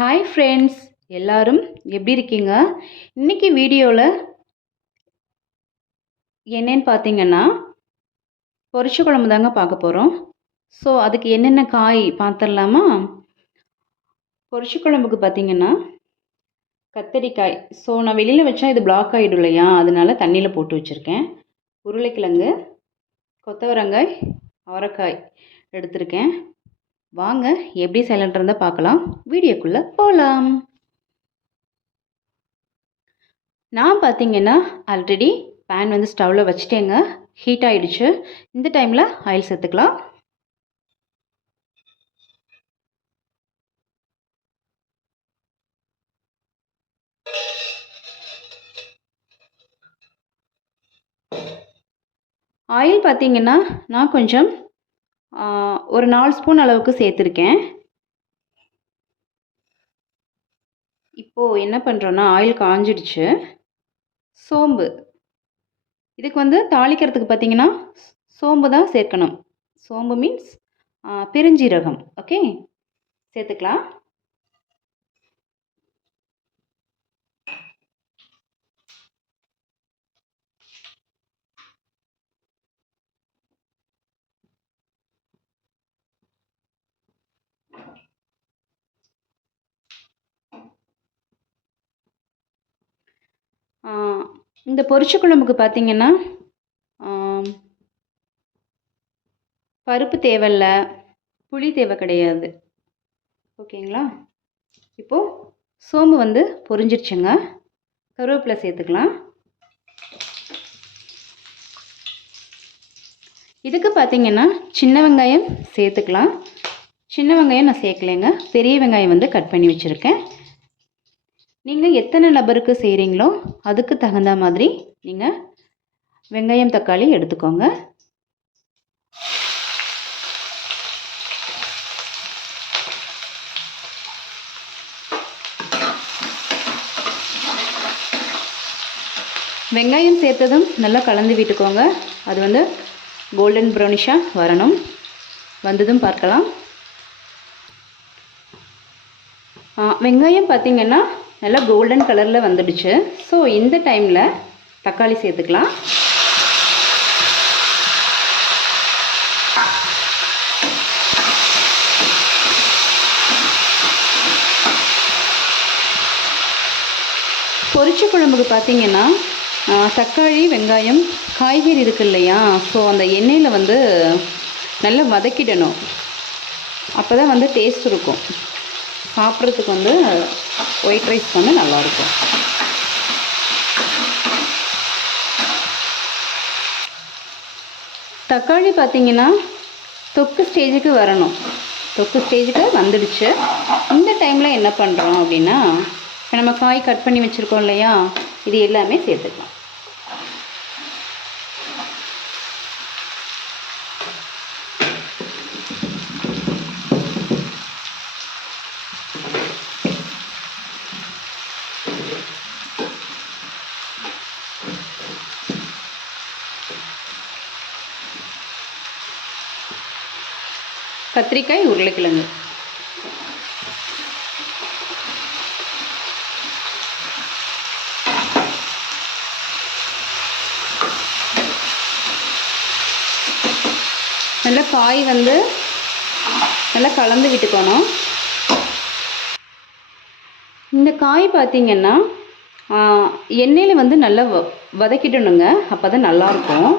Hi friends எல்லாரும் எப்படி இருக்கீங்க? இன்னைக்கு வீடியோவில் என்னன்னு பார்த்தீங்கன்னா பொரிச்ச குழம்பு தாங்க பார்க்க போகிறோம் ஸோ அதுக்கு என்னென்ன காய் பார்த்துடலாமா பொரிச்ச குழம்புக்கு பார்த்தீங்கன்னா கத்தரிக்காய். ஸோ நான் வெளியில் வச்சா இது பிளாக் ஆகிடும் இல்லையா? அதனால தண்ணியில் போட்டு வச்சுருக்கேன். உருளைக்கிழங்கு கொத்தவரங்காய் அவரைக்காய் எடுத்திருக்கேன். வாங்க எப்படி செய்யலான்றதை பார்க்கலாம். வீடியோக்குள்ளே போகலாம் நான் பார்த்தீங்கன்னா ஆல்ரெடி பேன் வந்து ஸ்டவ்வில் வச்சுட்டேங்க. ஹீட் ஆகிடுச்சு இந்த டைமில் ஆயில் சேர்த்துக்கலாம். ஆயில் பார்த்தீங்கன்னா நான் கொஞ்சம் ஒரு நாலு ஸ்பூன் அளவுக்கு சேர்த்துருக்கேன். இப்போது என்ன பண்ணுறோன்னா ஆயில் காஞ்சிடுச்சு. சோம்பு. இதுக்கு வந்து தாளிக்கிறதுக்கு பார்த்தீங்கன்னா சோம்பு தான் சேர்க்கணும். சோம்பு மீன்ஸ் பெருஞ்சீரகம். ஓகே சேர்த்துக்கலாம். இந்த பொரிச்ச குழம்புக்கு பார்த்தீங்கன்னா பருப்பு தேவையில்ல புளி தேவை கிடையாது. ஓகேங்களா? இப்போது சோம்பு வந்து பொரிஞ்சிருச்சுங்க. கருவேப்பிலை சேர்த்துக்கலாம். இதுக்கு பார்த்தீங்கன்னா சின்ன வெங்காயம் சேர்த்துக்கலாம். சின்ன வெங்காயம் நான் சேர்க்கலைங்க. பெரிய வெங்காயம் வந்து கட் பண்ணி வச்சுருக்கேன். நீங்கள் எத்தனை நபருக்கு செய்கிறீங்களோ அதுக்கு தகுந்த மாதிரி நீங்கள் வெங்காயம் தக்காளி எடுத்துக்கோங்க. வெங்காயம் சேர்த்ததும் நல்லா கலந்து விட்டுக்கோங்க. அது வந்து கோல்டன் ப்ரௌனிஷாக வரணும். வந்ததும் பார்க்கலாம். வெங்காயம் பார்த்திங்கன்னா நல்லா கோல்டன் கலரில் வந்துடுச்சு. ஸோ இந்த டைமில் தக்காளி சேர்த்துக்கலாம். பொரிச்ச குழம்புக்கு பார்த்தீங்கன்னா தக்காளி வெங்காயம் காய்கறி இருக்கு இல்லையா? ஸோ அந்த எண்ணெயில் வந்து நல்லா வதக்கிடணும். அப்போ தான் வந்து டேஸ்ட் இருக்கும். சாப்பிட்றதுக்கு வந்து ஒயிட் ரைஸ் வந்து நல்லாயிருக்கும். தக்காளி பார்த்தீங்கன்னா தொக்கு ஸ்டேஜுக்கு வரணும். தொக்கு ஸ்டேஜுக்கு வந்துடுச்சு. இந்த டைமில் என்ன பண்ணுறோம் அப்படின்னா இப்போ நம்ம காய் கட் பண்ணி வச்சுருக்கோம் இல்லையா? இது எல்லாமே சேர்த்துக்கலாம். கத்திரிக்காய் உருளைக்கிழங்கு. நல்லா காய் வந்து நல்லா கலந்து விட்டுக்கணும். இந்த காய் பார்த்திங்கன்னா எண்ணெயில் வந்து நல்லா வதக்கிடணுங்க. அப்போ தான் நல்லாயிருக்கும்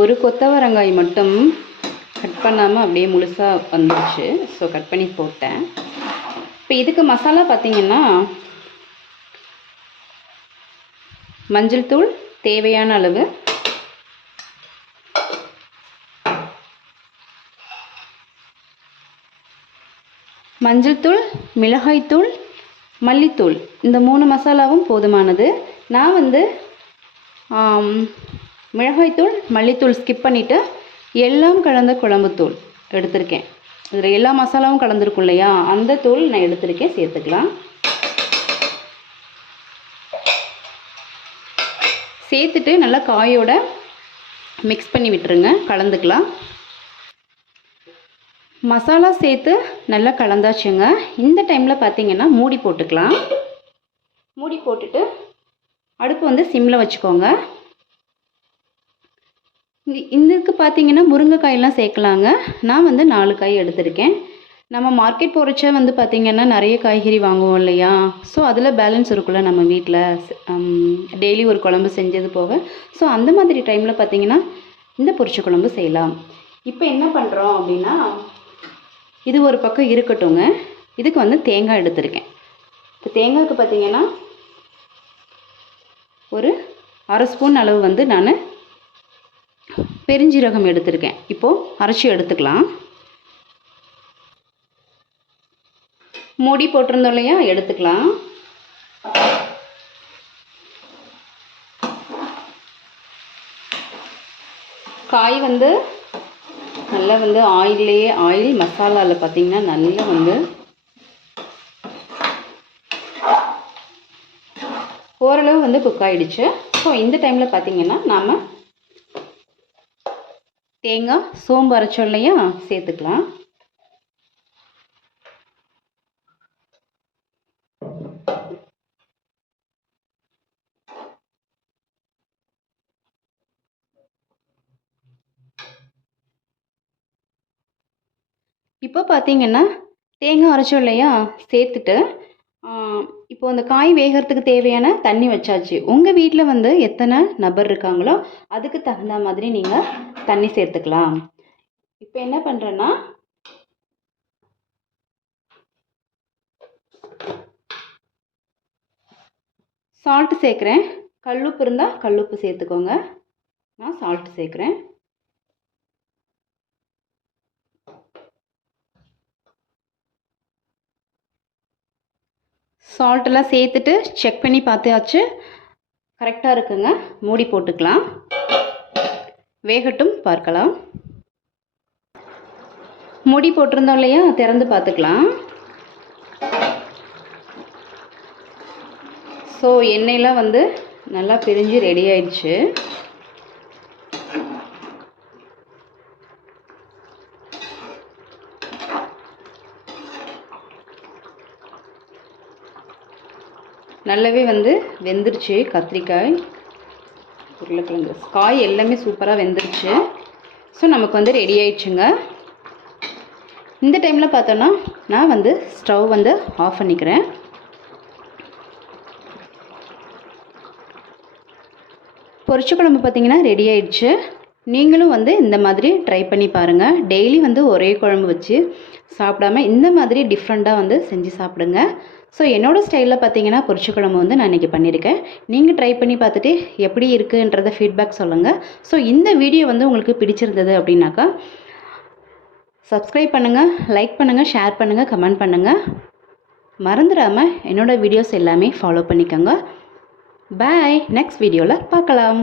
ஒரு கொத்தவரங்காய் மட்டும் கட் பண்ணாமல் அப்படியே முழுசாக வந்துடுச்சு ஸோ கட் பண்ணி போட்டேன். இப்போ இதுக்கு மசாலா பார்த்திங்கன்னா மஞ்சள் தூள் தேவையான அளவு மஞ்சள் தூள் மிளகாய்த்தூள் மல்லித்தூள். இந்த மூணு மசாலாவும் போதுமானது. நான் வந்து மிளகாய்த்தூள் மல்லித்தூள் ஸ்கிப் பண்ணிவிட்டு எல்லாம் கலந்த குழம்புத்தூள் எடுத்திருக்கேன். இதில் எல்லா மசாலாவும் கலந்துருக்கும் இல்லையா? அந்த தூள் நான் எடுத்திருக்கேன். சேர்த்துக்கலாம். சேர்த்துட்டு நல்லா காயோட மிக்ஸ் பண்ணி விட்டுருங்க. கலந்துக்கலாம். மசாலா சேர்த்து நல்லா கலந்தாச்சுங்க. இந்த டைமில் பார்த்தீங்கன்னா மூடி போட்டுக்கலாம். மூடி போட்டுட்டு அடுப்பு வந்து சிம்மில் வச்சுக்கோங்க. இங்கே இதுக்கு பார்த்தீங்கன்னா முருங்கைக்காயெல்லாம் சேர்க்கலாங்க. நான் வந்து நாலு காய் எடுத்திருக்கேன். நம்ம மார்க்கெட் போகிறச்ச வந்து பார்த்திங்கன்னா நிறைய காய்கறி வாங்குவோம் இல்லையா? ஸோ அதில் பேலன்ஸ் இருக்குல்ல நம்ம வீட்டில் டெய்லி ஒரு குழம்பு செஞ்சது போக. ஸோ அந்த மாதிரி டைமில் பார்த்தீங்கன்னா இந்த பொரிச்ச குழம்பு செய்யலாம். இப்போ என்ன பண்ணுறோம் அப்படின்னா இது ஒரு பக்கம் இருக்கட்டுங்க இதுக்கு வந்து தேங்காய் எடுத்திருக்கேன். இப்போ தேங்காய்க்கு பார்த்தீங்கன்னா ஒரு அரை ஸ்பூன் அளவு வந்து நான் பெருஞ்சீரகம் எடுத்திருக்கேன். இப்போது அரைச்சி எடுத்துக்கலாம். மூடி போட்டிருந்தோம் இல்லையா? எடுத்துக்கலாம். காய் வந்து நல்லா வந்து ஆயிலே ஆயில் மசாலாவில் பார்த்தீங்கன்னா நல்லா வந்து ஓரளவு வந்து குக் ஆகிடுச்சு ஸோ இந்த டைமில் பார்த்திங்கன்னா நாம் தேங்காய் சோம்பு அரைச்சோம் சேர்த்துக்கலாம். இப்போ பார்த்தீங்கன்னா தேங்காய் அரைச்சோம் சேர்த்துட்டு இப்போ அந்த காய் வேகிறதுக்கு தேவையான தண்ணி வச்சாச்சு. உங்கள் வீட்டில் வந்து எத்தனை நபர் இருக்காங்களோ அதுக்கு தகுந்த மாதிரி நீங்கள் தண்ணி சேர்த்துக்கலாம். இப்போ என்ன பண்ணுறேன்னா சால்ட்டு சேர்க்குறேன். கல்லுப்பு இருந்தால் கல்லுப்பு சேர்த்துக்கோங்க. நான் சால்ட்டு சேர்க்குறேன். சால்ட்டெல்லாம் சேர்த்துட்டு செக் பண்ணி பார்த்தாச்சு. கரெக்டாக இருக்குங்க. மூடி போட்டுக்கலாம். வேகட்டும் பார்க்கலாம். மூடி போட்டிருந்தோம் இல்லையா? திறந்து பார்த்துக்கலாம். ஸோ எண்ணெயெலாம் வந்து நல்லா பிரிஞ்சு ரெடி ஆயிடுச்சு. நல்லாவே வந்து வெந்துருச்சு கத்திரிக்காய் உருளைக்கிழங்கு. காய் எல்லாமே சூப்பராக வெந்துருச்சு. ஸோ நமக்கு வந்து ரெடி ஆயிடுச்சுங்க. இந்த டைமில் பார்த்தோன்னா நான் வந்து ஸ்டவ் வந்து ஆஃப் பண்ணிக்கிறேன். பொரிச்ச குழம்பு பார்த்தீங்கன்னா ரெடி ஆயிடுச்சு. நீங்களும் வந்து இந்த மாதிரி ட்ரை பண்ணி பாருங்கள் டெய்லி வந்து ஒரே குழம்பு வச்சு சாப்பிடாம இந்த மாதிரி டிஃப்ரெண்ட்டாக வந்து செஞ்சு சாப்பிடுங்க. ஸோ என்னோடய ஸ்டைலில் பார்த்தீங்கன்னா பொரிச்ச குழம்பு வந்து நான் இன்றைக்கி பண்ணியிருக்கேன். நீங்கள் ட்ரை பண்ணி பார்த்துட்டு எப்படி இருக்குன்றத ஃபீட்பேக் சொல்லுங்கள் ஸோ இந்த வீடியோ வந்து உங்களுக்கு பிடிச்சிருந்தது அப்படின்னாக்கா சப்ஸ்கிரைப் பண்ணுங்கள் லைக் பண்ணுங்கள் ஷேர் பண்ணுங்கள் கமெண்ட் பண்ணுங்கள் மறந்துடாமல் என்னோடய வீடியோஸ் எல்லாமே ஃபாலோ பண்ணிக்கோங்க. பாய் நெக்ஸ்ட் வீடியோவில் பார்க்கலாம்.